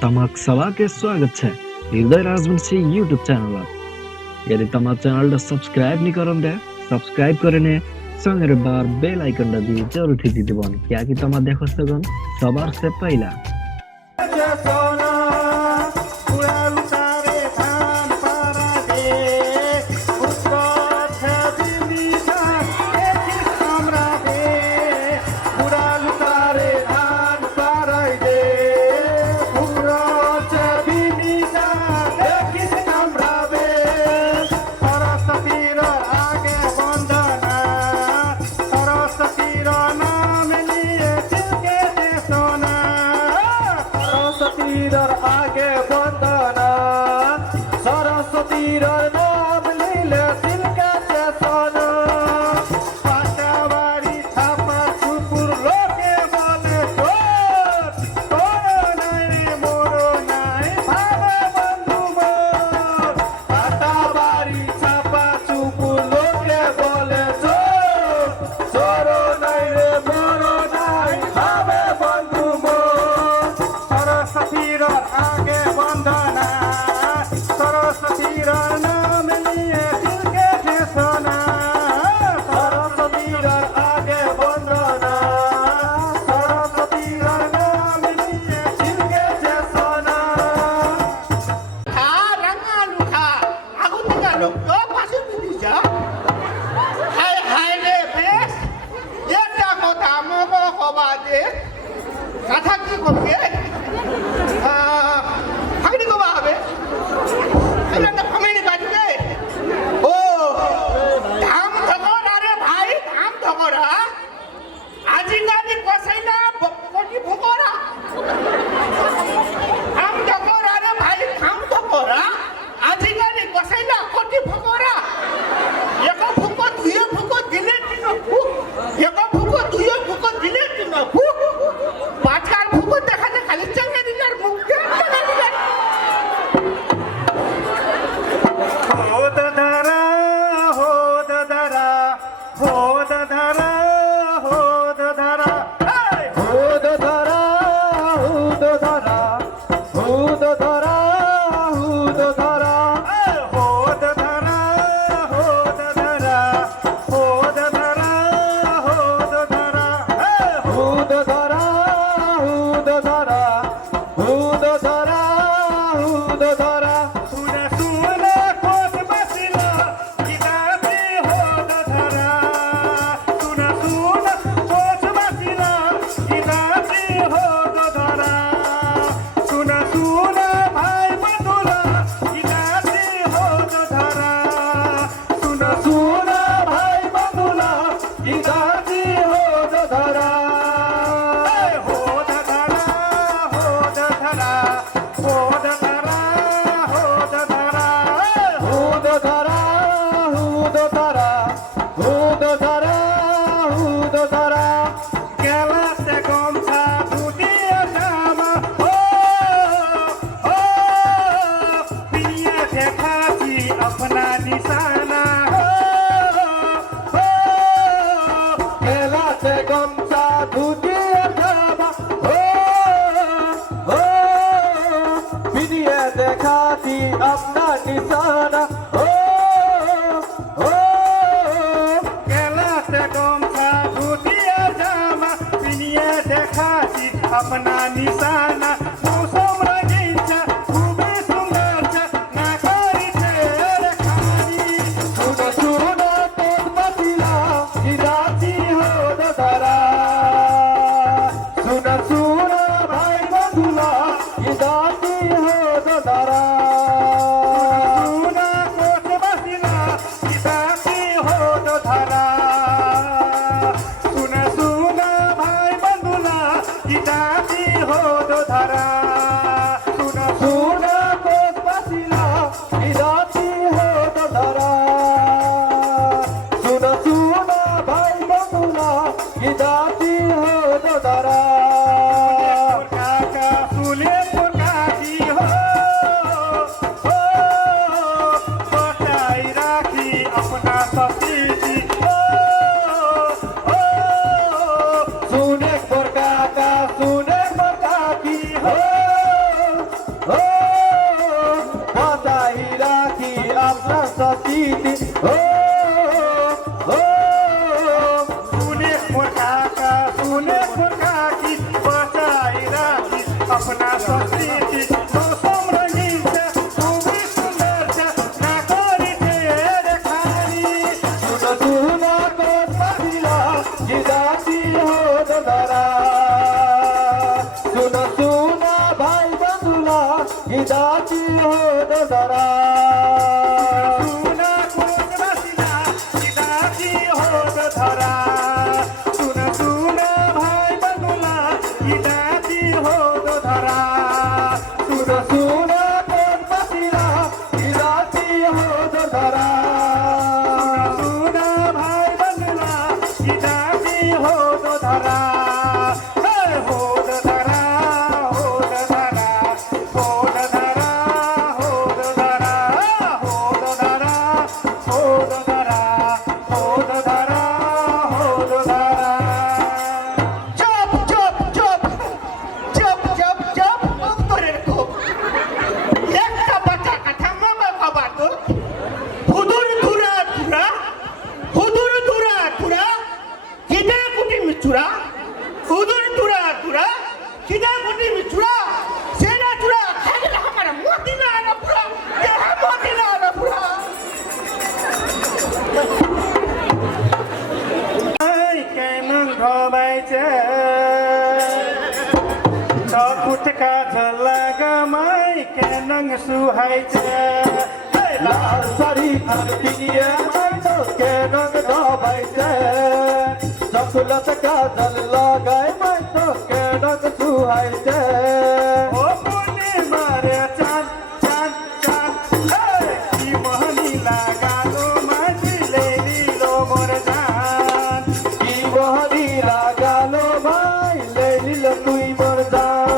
તમાક સવા કે સ્વાગત છે હૃદય રાજવંશી યુટ્યુબ ચેનલ પર यदि તમારા ચેનલ સબસ્ક્રાઇબ નહીં કરો દે સબસ્ક્રાઇબ કરીને સંગે બાર બેલ આઇકન દબી જરૂરથી દીધું ક્યાંકि તમે દેખો સગન સવાર સે પહેલા आगे बंदना सरस्वती नाम लीले तिलका चेतना पाटावारी छापा सुपुर लोके बोले चोर तोरो नहीं मोरो नहीं भावे बंधु मोर पाटावारी छापा सुपुर लोके बोले चोर तोरो नहीं मोरो नहीं भावे बंधु मोर सरस्वती आगे बंदना सरस्वती नाम लिए दिल के ठेसना सरस्वती आगे बंदना सरस्वती नाम लिए दिल के ठेसना ranga luka aku tinggal lo pasti bisa hai le bes eta kota mo ko bade katha ki korbe hakni ko babe ala na kameni bajbe o ধাম ধগরা রে ভাই ধাম ধগরা আজিকালি কসাইলা কোটি ভগরা ধাম ধগরা রে ভাই ধাম ধগরা আজিকালি কসাইলা কোটি ভগরা এক ভুক দুই ভুক দিলে তিন ভুক এক ভুক দুই ভুক দিলে তিন ভুক পাঁচকার ভুক দেখাতে খালি চাঙ্গে দিলার মুখ अपना निशाना केला से गमछा धुती अठावा पिनिया देखाती अपना निशाना केला से गमछा धुती अठावा पिनिया देखाती अपना निशाना सुने पर काका की हो सतीति हो सुने मोर काकी बचाई राखी अपना संस्कृति मौसम रंगीन छ खूबी सुंदर छ ना करी तेरे खाली सुन को पहिला गिदाती हो ददरा सुन भाई बंधुला गिदाती हो ददरा सुहाई लाल साड़ी पिनिया के रंग दबाई चकुलत का जल लगाए मैं तो के रंग सुहाई ओ पुनी मारे चांद चांद चांद की मोहनी लगा लो मैं ले लो मोर जान की मोहनी लगा लो भाई ले लो तू मोर जान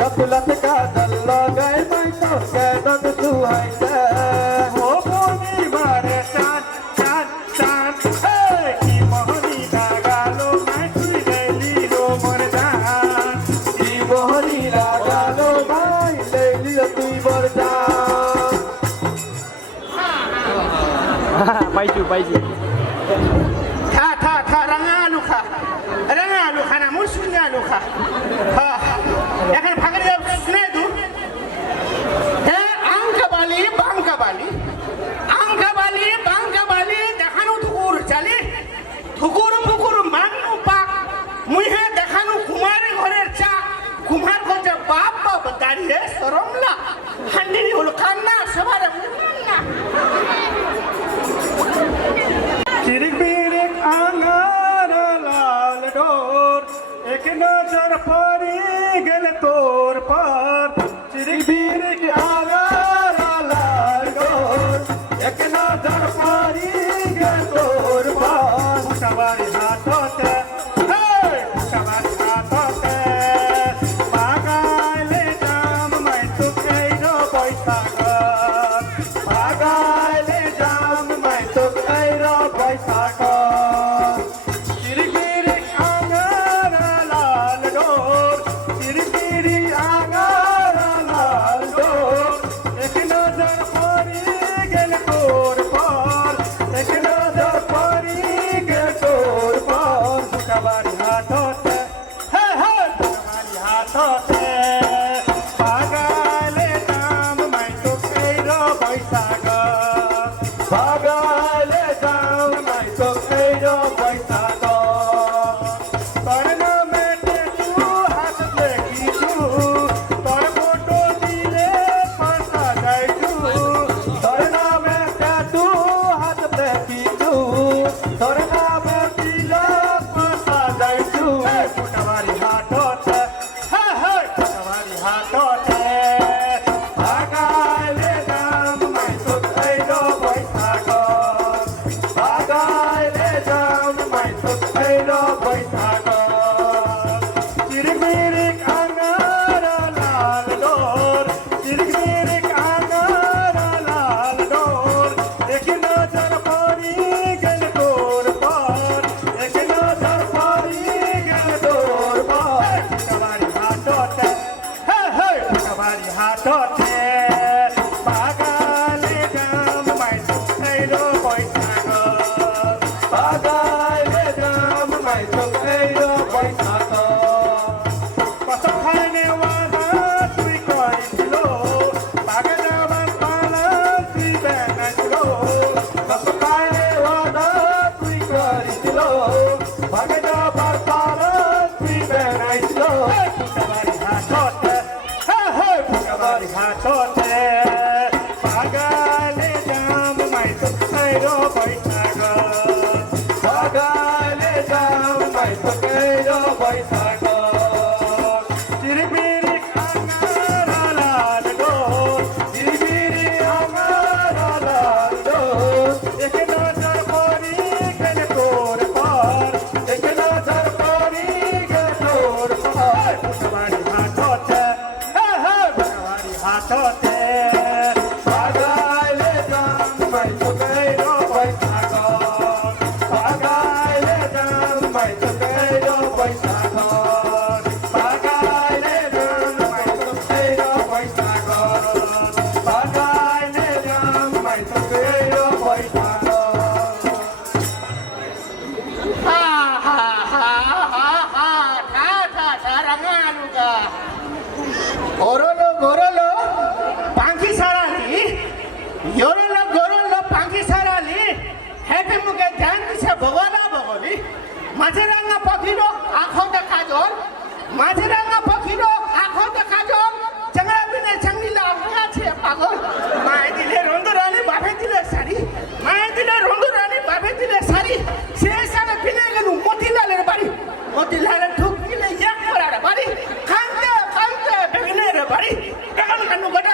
चकुलत का जल लगाए मैं तो के रंग सुहाई हो पुनी मारे चांद चांद चांद की मोहनी लगा लो मैं ले लो मोर जान की मोहनी लगा लो मैं ले लो तू मोर जान पाइजु था रंगा लुखा ना मुसुंगा लुखा এখন ভাগরে শুনে দু হ্যাঁ আঙ্কাবালি বাঙ্কাবালি দেখানো তো ওর চালে বৈশাখ বাগালে যাম নাই তো এই বৈশাখ তোর নামে টেটু হাত দেখিছু তোর ফটো দিলে পাশা যাইছু তোর নামে টেটু হাত দেখিছু তোর নামে দিলে পাশা যাইছু ফুটবারি হাটতে ফুটবারি হাটতে বাগালে যাম নাই তো এই বৈশাখ বাগালে যাম নাই তো এই বৈশাখ চিরমিরিক আঙার লাল ডোর চিরমিরিক আঙার লাল ডোর এক নজর পড়ি গেল তোর পর এক নজর পড়ি গেল তোর পর ফুটবারি হাটতে ফুটবারি হাটতে বাগালে যাম নাই তো এই বৈশাখ বাগালে যাম নাই তো এই বৈশাখ কত খাইনে ওয়াদা তুই করিছিল বাগে যাবার পালা তুই বেনাইছিল কত খাইনে ওয়াদা তুই করিছিল বাগে যাবার পালা তুই বেনাইছিল ফুটবারি হাটতে ফুটবারি হাটতে বাগালে যাম নাই তো এই বৈশাখ বাগালে যাম নাই তো এই বৈশাখ চিরবিরি আঙার লাল ডোর চিরবিরি আঙার লাল ডোর এক নজর পড়ি গেল তোর পর এক নজর পড়ি গেল তোর পর ফুটবারি হাটতে ফুটবারি হাটতে বাগালে যাম নাই তো এই বৈশাখ বাগালে যাম নাই তো এই বৈশাখ বাগালে যাম নাই তো এই বৈশাখ বাগালে যাম নাই তো এই বৈশাখ గొర్రెలు పంకి సరాలి గొర్రెలు పంకి సరాలి হেঁটে মুখে ধ্যান দিছে ভগবানা ভগলি মাঝেরাঙ্গা পক্ষীর আখো দেখা জল মাঝেরাঙ্গা পক্ষীর আখো দেখা জল চাংড়া বিনে চাংড়িলা আছে পাগল মায়ে দিলে রন্ধুরানি বাপে দিলে শাড়ি মায়ে দিলে রন্ধুরানি বাপে দিলে শাড়ি সে শাড়ি পিনে গেল মতিলালের বাড়ি মতিলালের ঢুক দিলে এক পড়ার বাড়ি খানতে খানতে বেগনের বাড়ি এখন কেন গোটা